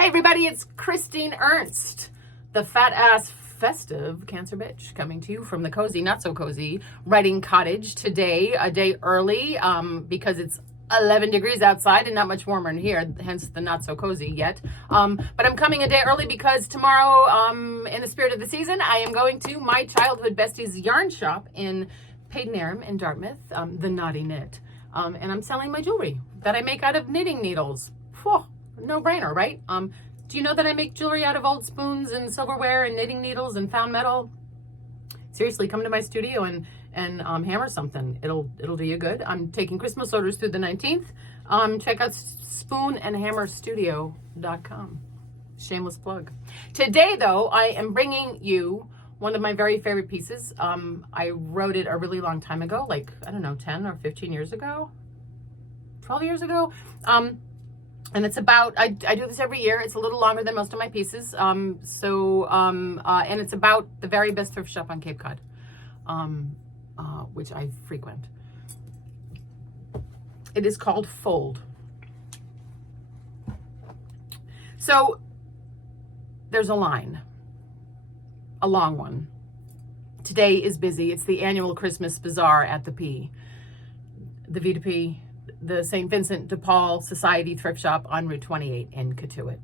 Hey everybody, it's Christine Ernst, the fat ass festive cancer bitch, coming to you from the cozy, not so cozy writing cottage today, a day early, because it's 11 degrees outside and not much warmer in here, hence the not so cozy yet. But I'm coming a day early because tomorrow, in the spirit of the season, I am going to my childhood bestie's yarn shop in Padenham in Dartmouth, the Naughty Knit. And I'm selling my jewelry that I make out of knitting needles. Whew. No brainer, right? Do you know that I make jewelry out of old spoons and silverware and knitting needles and found metal? Seriously, come to my studio and hammer something. It'll do you good. I'm taking Christmas orders through the 19th. Check out spoonandhammerstudio.com. Shameless plug. Today, though, I am bringing you one of my very favorite pieces. I wrote it a really long time ago, like, I don't know, 10 or 15 years ago, 12 years ago. And it's about, I do this every year. It's a little longer than most of my pieces. And it's about the very best thrift shop on Cape Cod, which I frequent. It is called Fold. So there's a line, a long one. Today is busy. It's the annual Christmas Bazaar at the P, the V2P, the St. Vincent de Paul Society Thrift Shop on Route 28 in Cotuit.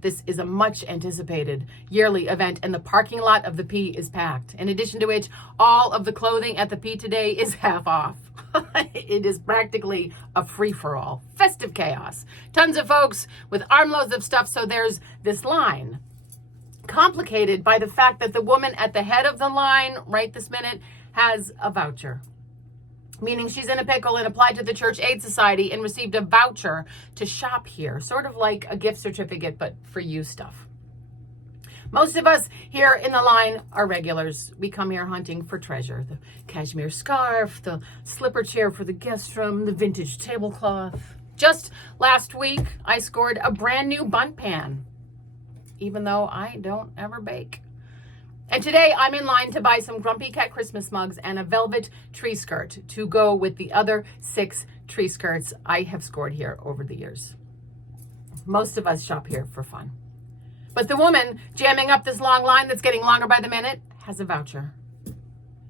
This is a much anticipated yearly event, and the parking lot of the P is packed. In addition to which, all of the clothing at the P today is half off. It is practically a free-for-all. Festive chaos. Tons of folks with armloads of stuff, so there's this line. Complicated by the fact that the woman at the head of the line right this minute has a voucher. Meaning she's in a pickle and applied to the Church Aid Society and received a voucher to shop here. Sort of like a gift certificate, but for you stuff. Most of us here in the line are regulars. We come here hunting for treasure. The cashmere scarf, the slipper chair for the guest room, the vintage tablecloth. Just last week, I scored a brand new bundt pan, even though I don't ever bake. And today I'm in line to buy some Grumpy Cat Christmas mugs and a velvet tree skirt to go with the other 6 tree skirts I have scored here over the years. Most of us shop here for fun. But the woman jamming up this long line that's getting longer by the minute has a voucher.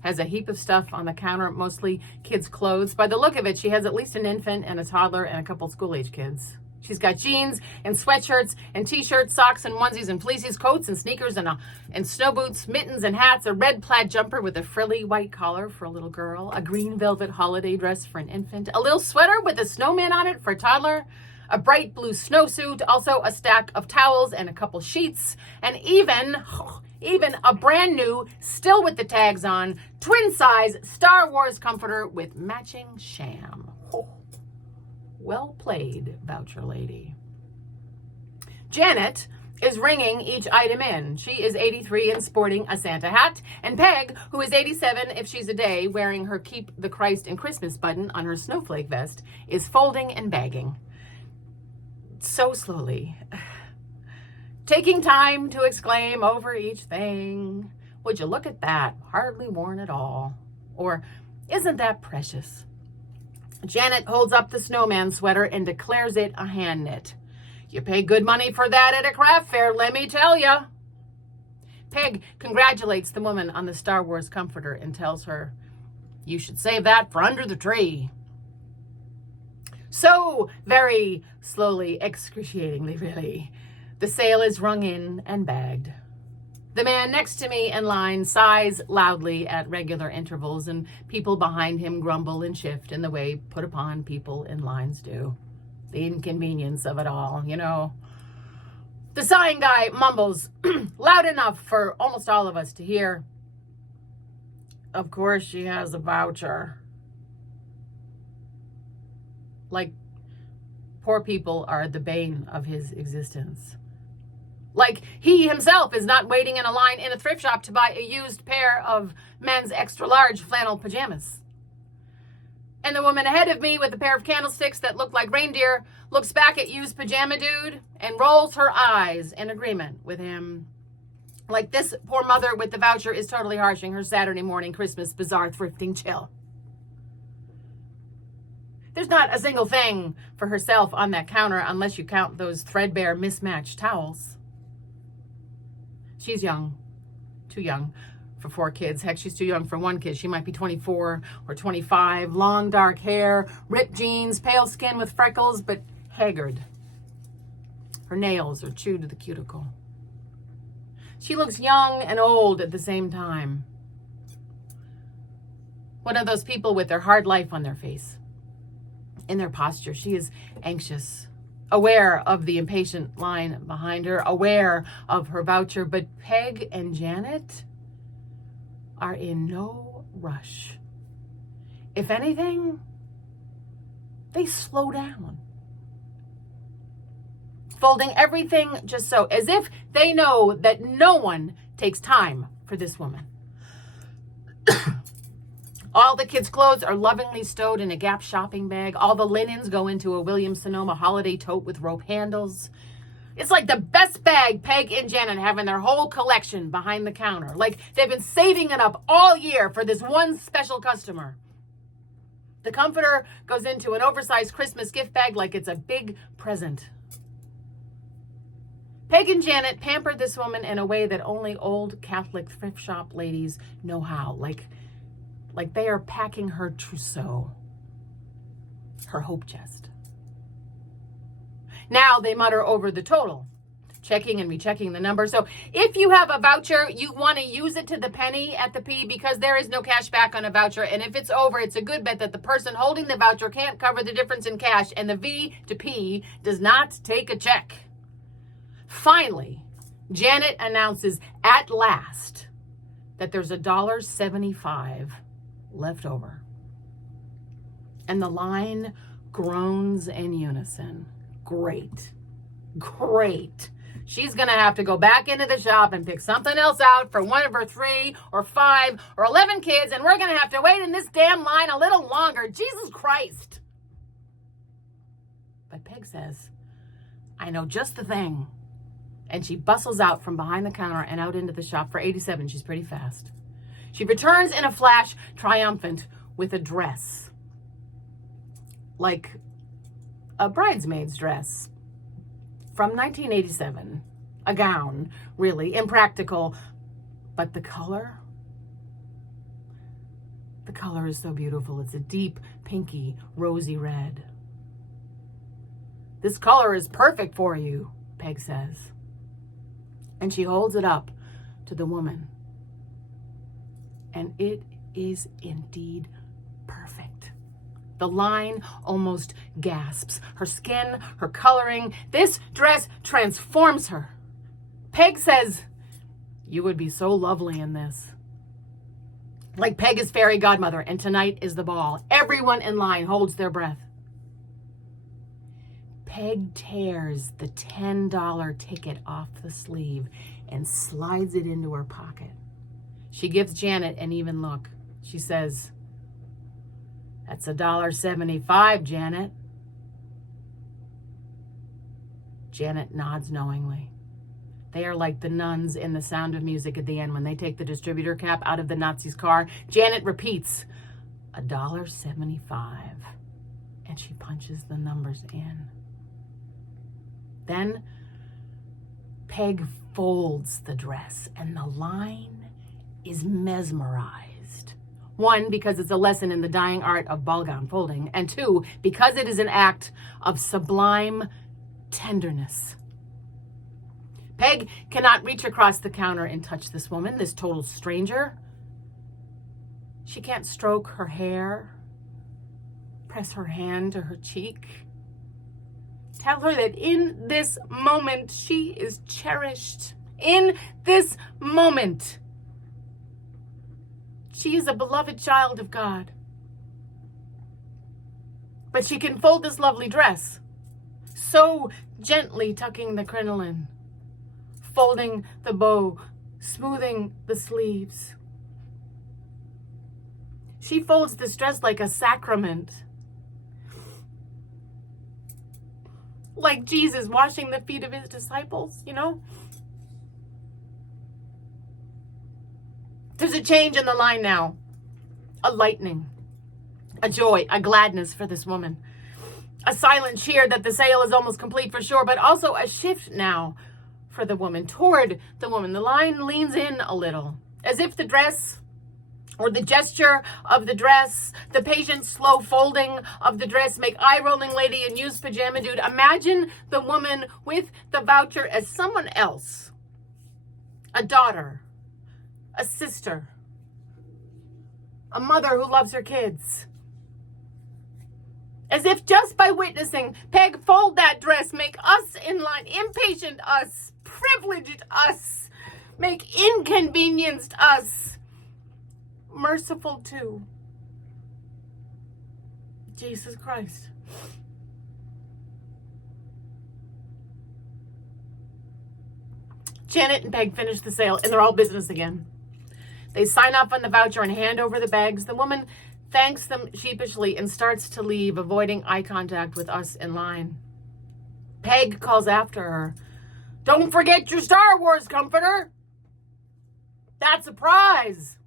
Has a heap of stuff on the counter, mostly kids' clothes. By the look of it, she has at least an infant and a toddler and a couple school-age kids. She's got jeans and sweatshirts and t-shirts, socks and onesies and fleeces, coats and sneakers and snow boots, mittens and hats, a red plaid jumper with a frilly white collar for a little girl, a green velvet holiday dress for an infant, a little sweater with a snowman on it for a toddler, a bright blue snowsuit, also a stack of towels and a couple sheets, and even a brand new, still with the tags on, twin-size Star Wars comforter with matching sham. Well played, voucher lady. Janet is ringing each item in. She is 83 and sporting a Santa hat. And Peg, who is 87 if she's a day, wearing her Keep the Christ in Christmas button on her snowflake vest, is folding and bagging. So slowly. Taking time to exclaim over each thing. Would you look at that? Hardly worn at all. Or, isn't that precious? Janet holds up the snowman sweater and declares it a hand knit. You pay good money for that at a craft fair, let me tell ya. Peg congratulates the woman on the Star Wars comforter and tells her, you should save that for under the tree. So, very slowly, excruciatingly really, the sale is rung in and bagged. The man next to me in line sighs loudly at regular intervals, and people behind him grumble and shift in the way put upon people in lines do. The inconvenience of it all, you know. The sighing guy mumbles, loud enough for almost all of us to hear, of course she has a voucher. Like, poor people are the bane of his existence. Like he himself is not waiting in a line in a thrift shop to buy a used pair of men's extra-large flannel pajamas. And the woman ahead of me with a pair of candlesticks that look like reindeer looks back at used pajama dude and rolls her eyes in agreement with him. Like this poor mother with the voucher is totally harshing her Saturday morning Christmas bazaar thrifting chill. There's not a single thing for herself on that counter unless you count those threadbare mismatched towels. She's young, too young for 4 kids. Heck, she's too young for 1 kid. She might be 24 or 25, long dark hair, ripped jeans, pale skin with freckles, but haggard. Her nails are chewed to the cuticle. She looks young and old at the same time. One of those people with their hard life on their face. In their posture, she is anxious, aware of the impatient line behind her, aware of her voucher, but Peg and Janet are in no rush. If anything, they slow down, folding everything just so, as if they know that no one takes time for this woman. All the kids' clothes are lovingly stowed in a Gap shopping bag. All the linens go into a Williams-Sonoma holiday tote with rope handles. It's like the best bag Peg and Janet have in their whole collection behind the counter. Like they've been saving it up all year for this one special customer. The comforter goes into an oversized Christmas gift bag like it's a big present. Peg and Janet pamper this woman in a way that only old Catholic thrift shop ladies know how. Like they are packing her trousseau, her hope chest. Now they mutter over the total, checking and rechecking the number. So if you have a voucher, you want to use it to the penny at the P because there is no cash back on a voucher. And if it's over, it's a good bet that the person holding the voucher can't cover the difference in cash and the V to P does not take a check. Finally, Janet announces at last that there's $1.75 left over. And the line groans in unison. Great. She's going to have to go back into the shop and pick something else out for one of her 3 or 5 or 11 kids, and we're going to have to wait in this damn line a little longer. Jesus Christ. But Peg says, I know just the thing. And she bustles out from behind the counter and out into the shop. For 87, she's pretty fast. She returns in a flash, triumphant, with a dress. Like a bridesmaid's dress from 1987. A gown, really, impractical. But the color is so beautiful. It's a deep, pinky, rosy red. This color is perfect for you, Peg says. And she holds it up to the woman. And it is indeed perfect. The line almost gasps. Her skin, her coloring, this dress transforms her. Peg says, you would be so lovely in this. Like Peg is fairy godmother, and tonight is the ball. Everyone in line holds their breath. Peg tears the $10 ticket off the sleeve and slides it into her pocket. She gives Janet an even look. She says, that's $1.75, Janet. Janet nods knowingly. They are like the nuns in The Sound of Music at the end when they take the distributor cap out of the Nazi's car. Janet repeats, $1.75. And she punches the numbers in. Then Peg folds the dress and the line is mesmerized. 1, because it's a lesson in the dying art of ball gown folding. And 2, because it is an act of sublime tenderness. Peg cannot reach across the counter and touch this woman, this total stranger. She can't stroke her hair, press her hand to her cheek. Tell her that in this moment she is cherished. In this moment, she is a beloved child of God. But she can fold this lovely dress, so gently tucking the crinoline, folding the bow, smoothing the sleeves. She folds this dress like a sacrament. Like Jesus washing the feet of his disciples, you know? There's a change in the line now. A lightning, a joy, a gladness for this woman. a silent cheer that the sale is almost complete for sure, but also a shift now for the woman, toward the woman. The line leans in a little, as if the dress or the gesture of the dress, the patient slow folding of the dress make eye-rolling lady and used pajama dude imagine the woman with the voucher as someone else, a daughter, a sister, a mother who loves her kids. As if just by witnessing Peg fold that dress, make us in line, impatient us, privileged us, make inconvenienced us, merciful too. Jesus Christ. Janet and Peg finish the sale, and they're all business again. They sign off on the voucher and hand over the bags. The woman thanks them sheepishly and starts to leave, avoiding eye contact with us in line. Peg calls after her, "Don't forget your Star Wars comforter. That's a prize."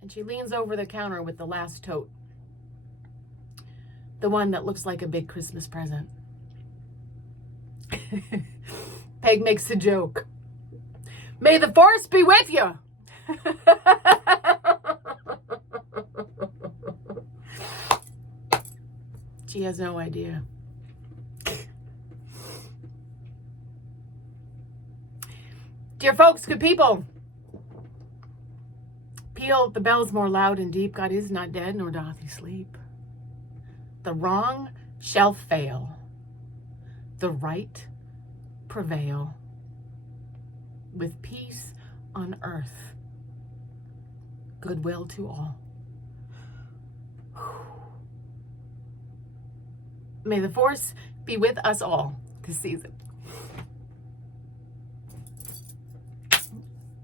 And she leans over the counter with the last tote, the one that looks like a big Christmas present. Peg makes a joke. "May the force be with you." She has no idea. Dear folks, good people, peal the bells more loud and deep. God is not dead, nor doth he sleep. The wrong shall fail, the right prevail, with peace on earth, goodwill to all. May the force be with us all this season.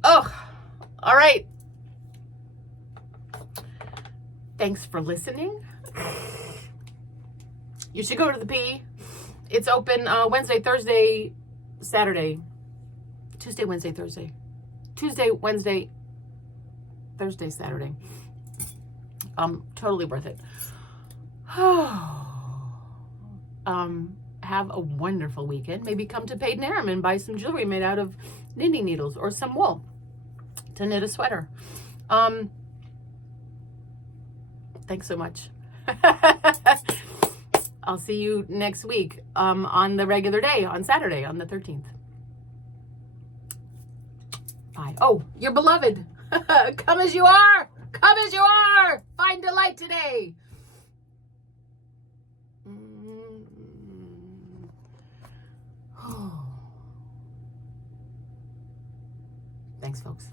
Oh, all right. Thanks for listening. You should go to the P. It's open Wednesday, Thursday, Saturday. Tuesday, Wednesday, Thursday. Tuesday, Wednesday, Thursday, Saturday. Totally worth it. Have a wonderful weekend. Maybe come to Paid Aram and buy some jewelry made out of knitting needles or some wool to knit a sweater. Thanks so much. I'll see you next week on the regular day, on Saturday, on the 13th. Bye. Oh, you're beloved. Come as you are. Come as you are. Find delight today. Thanks, folks.